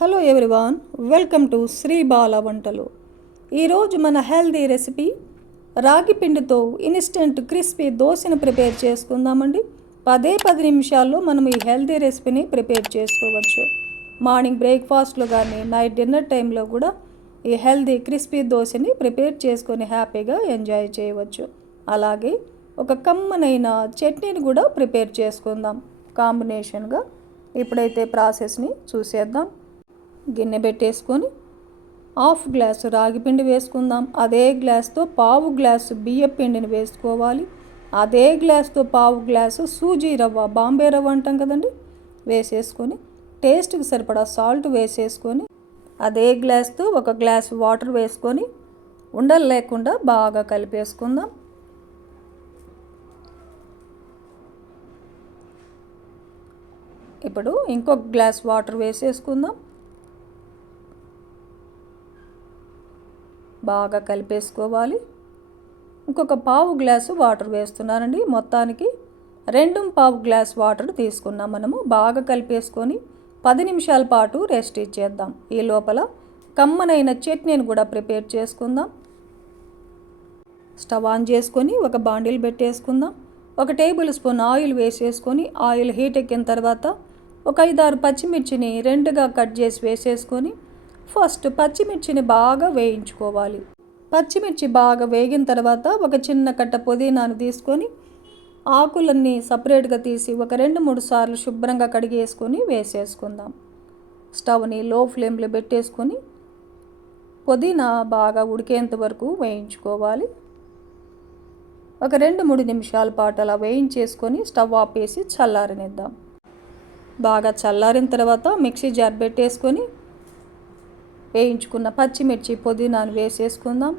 Hello everyone, welcome to Sri Bala Vantalu. ఈరోజు మన healthy recipe రాగి పిండితో ఇన్స్టెంట్ క్రిస్పీ దోశను ప్రిపేర్ చేసుకుందామండి. 10 నిమిషాల్లో మనం ఈ హెల్దీ రెసిపీని ప్రిపేర్ చేసుకోవచ్చు. మార్నింగ్ బ్రేక్ఫాస్ట్లో కానీ నైట్ డిన్నర్ టైంలో కూడా ఈ హెల్దీ క్రిస్పీ దోశని ప్రిపేర్ చేసుకొని హ్యాపీగా ఎంజాయ్ చేయవచ్చు. అలాగే ఒక కమ్మనైన చట్నీని కూడా ప్రిపేర్ చేసుకుందాం కాంబినేషన్గా. ఇప్పుడైతే ప్రాసెస్ని చూసేద్దాం. గిన్నె పెట్టేసుకొని హాఫ్ గ్లాసు రాగి పిండి వేసుకుందాం. అదే గ్లాస్తో పావు గ్లాసు బియ్యం పిండిని వేసుకోవాలి. అదే గ్లాస్తో పావు గ్లాసు సూజీ రవ్వ, బాంబే రవ్వ అంటాం కదండి, వేసేసుకొని టేస్ట్కి సరిపడా సాల్ట్ వేసేసుకొని అదే గ్లాస్తో ఒక గ్లాసు వాటర్ వేసుకొని ఉండలు లేకుండా బాగా కలిపేసుకుందాం. ఇప్పుడు ఇంకొక గ్లాస్ వాటర్ వేసేసుకుందాం. బాగా కలిపేసుకోవాలి. ఇంకొక పావు గ్లాసు వాటర్ వేస్తున్నానండి. మొత్తానికి 2 గ్లాస్ వాటర్ తీసుకున్నాం. మనము బాగా కలిపేసుకొని 10 నిమిషాల పాటు రెస్ట్ ఇచ్చేద్దాం. ఈ లోపల కమ్మనైన చట్నీని కూడా ప్రిపేర్ చేసుకుందాం. స్టవ్ ఆన్ చేసుకొని ఒక బాండిల్ పెట్టేసుకుందాం. 1 టేబుల్ స్పూన్ ఆయిల్ వేసేసుకొని ఆయిల్ హీట్ ఎక్కిన తర్వాత ఒక 5-6 పచ్చిమిర్చిని 2గా కట్ చేసి వేసేసుకొని ఫస్ట్ పచ్చిమిర్చిని బాగా వేయించుకోవాలి. పచ్చిమిర్చి బాగా వేగిన తర్వాత ఒక చిన్న కట్ట పుదీనాను తీసుకొని ఆకులన్నీ సపరేట్గా తీసి ఒక 2-3 సార్లు శుభ్రంగా కడిగేసుకొని వేసేసుకుందాం. స్టవ్ని లో ఫ్లేమ్లో పెట్టేసుకొని పుదీనా బాగా ఉడికేంత వరకు వేయించుకోవాలి. ఒక 2-3 నిమిషాల పాటు అలా వేయించేసుకొని స్టవ్ ఆపేసి చల్లారనిద్దాం. బాగా చల్లారిన తర్వాత మిక్సీ జార్ పెట్టేసుకొని వేయించుకున్న పచ్చిమిర్చి పుదీనాను వేసేసుకుందాం.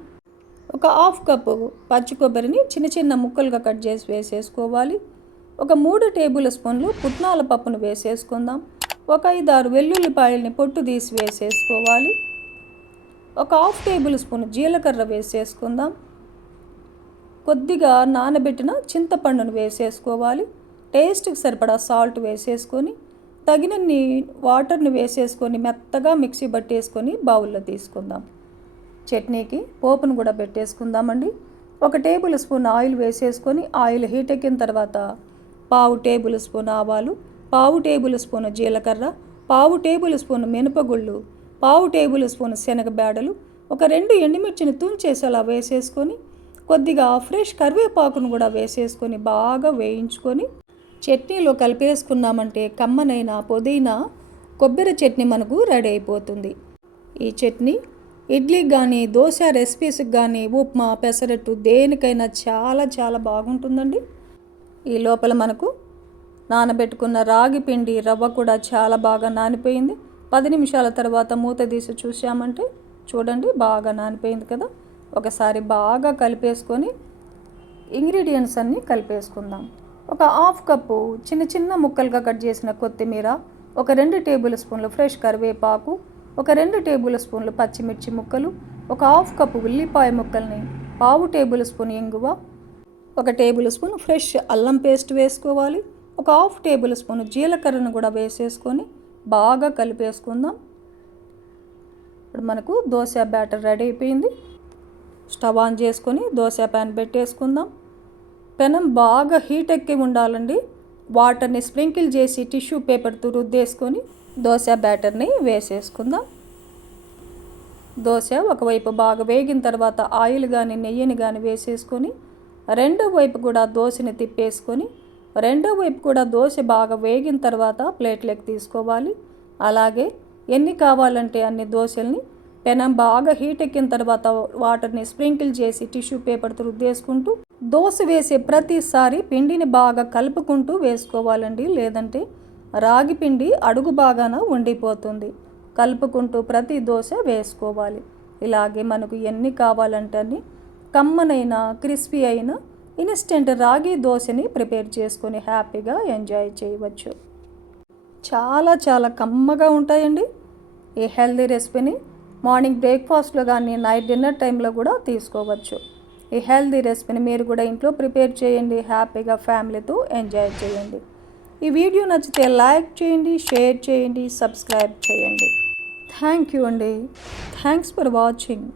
ఒక హాఫ్ కప్పు పచ్చి కొబ్బరిని చిన్న చిన్న ముక్కలుగా కట్ చేసి వేసేసుకోవాలి. ఒక 3 టేబుల్ స్పూన్లు పుట్నాల పప్పును వేసేసుకుందాం. ఒక 5-6 వెల్లుల్లిపాయలని పొట్టు తీసి వేసేసుకోవాలి. ఒక హాఫ్ టేబుల్ స్పూన్ జీలకర్ర వేసేసుకుందాం. కొద్దిగా నానబెట్టిన చింతపండును వేసేసుకోవాలి. టేస్ట్కి సరిపడా సాల్ట్ వేసేసుకొని తగినన్ని వాటర్ని వేసేసుకొని మెత్తగా మిక్సీ పట్టేసుకొని బౌల్లో తీసుకుందాం. చట్నీకి పోపును కూడా పెట్టేసుకుందామండి. 1 టేబుల్ స్పూన్ ఆయిల్ వేసేసుకొని ఆయిల్ హీట్ ఎక్కిన తర్వాత పావు టేబుల్ స్పూన్ ఆవాలు, పావు టేబుల్ స్పూన్ జీలకర్ర, పావు టేబుల్ స్పూన్ మినపగుళ్ళు, పావు టేబుల్ స్పూన్ శనగబేడలు, ఒక 2 ఎండుమిర్చిని తుంచేసి అలా వేసేసుకొని కొద్దిగా ఫ్రెష్ కరివేపాకును కూడా వేసేసుకొని బాగా వేయించుకొని చట్నీలో కలిపేసుకున్నామంటే కమ్మనైన పుదీనా కొబ్బరి చట్నీ మనకు రెడీ అయిపోతుంది. ఈ చట్నీ ఇడ్లీకి కానీ దోశ రెసిపీస్కి కానీ ఉప్మా, పెసరట్టు దేనికైనా చాలా చాలా బాగుంటుందండి. ఈ లోపల మనకు నానబెట్టుకున్న రాగి పిండి రవ్వ కూడా చాలా బాగా నానిపోయింది. 10 నిమిషాల తర్వాత మూత తీసి చూసామంటే చూడండి బాగా నానిపోయింది కదా. ఒకసారి బాగా కలిపేసుకొని ఇంగ్రీడియంట్స్ అన్నీ కలిపేసుకుందాం. ఒక హాఫ్ కప్పు చిన్న చిన్న ముక్కలుగా కట్ చేసిన కొత్తిమీర, ఒక 2 టేబుల్ స్పూన్లు ఫ్రెష్ కరివేపాకు, ఒక 2 టేబుల్ స్పూన్లు పచ్చిమిర్చి ముక్కలు, ఒక హాఫ్ కప్పు ఉల్లిపాయ ముక్కల్ని, పావు టేబుల్ స్పూన్ ఇంగువ, 1 టేబుల్ స్పూన్ ఫ్రెష్ అల్లం పేస్ట్ వేసుకోవాలి. ఒక హాఫ్ టేబుల్ స్పూన్ జీలకర్రను కూడా వేసేసుకొని బాగా కలిపేసుకుందాం. ఇప్పుడు మనకు దోశ బ్యాటర్ రెడీ అయిపోయింది. స్టవ్ ఆన్ చేసుకొని దోశ ప్యాన్ పెట్టేసుకుందాం. పెనం బాగా హీట్ ఎక్కి ఉండాలండి. వాటర్ని స్ప్రింకిల్ చేసి టిష్యూ పేపర్తో రుద్దేసుకొని దోశ బ్యాటర్ని వేసేసుకుందాం. దోశ ఒకవైపు బాగా వేగిన తర్వాత ఆయిల్ కానీ నెయ్యిని కానీ వేసేసుకొని రెండో వైపు కూడా దోశని తిప్పేసుకొని రెండో వైపు కూడా దోశ బాగా వేగిన తర్వాత ప్లేట్లోకి తీసుకోవాలి. అలాగే ఎన్ని కావాలంటే అన్ని దోశల్ని పెనం బాగా హీట్ ఎక్కిన తర్వాత వాటర్ని స్ప్రింకిల్ చేసి టిష్యూ పేపర్తో రుద్దేసుకుంటూ దోశ వేసే ప్రతిసారి పిండిని బాగా కలుపుకుంటూ వేసుకోవాలండి. లేదంటే రాగి పిండి అడుగు బాగాన ఉండిపోతుంది. కలుపుకుంటూ ప్రతి దోశ వేసుకోవాలి. ఇలాగే మనకు ఎన్ని కావాలంటే అన్ని కమ్మనైన క్రిస్పీ అయిన ఇన్స్టెంట్ రాగి దోశని ప్రిపేర్ చేసుకొని హ్యాపీగా ఎంజాయ్ చేయవచ్చు. చాలా చాలా కమ్మగా ఉంటాయండి. ఈ హెల్దీ రెసిపీని మార్నింగ్ బ్రేక్ఫాస్ట్లో కానీ నైట్ డిన్నర్ టైంలో కూడా తీసుకోవచ్చు. ఈ హెల్దీ రెసిపీని మీరు కూడా ఇంట్లో ప్రిపేర్ చేయండి. హ్యాపీగా ఫ్యామిలీతో ఎంజాయ్ చేయండి. ఈ వీడియో నచ్చితే లైక్ చేయండి, షేర్ చేయండి, సబ్స్క్రైబ్ చేయండి. థ్యాంక్ యూ అండి. Thanks for watching.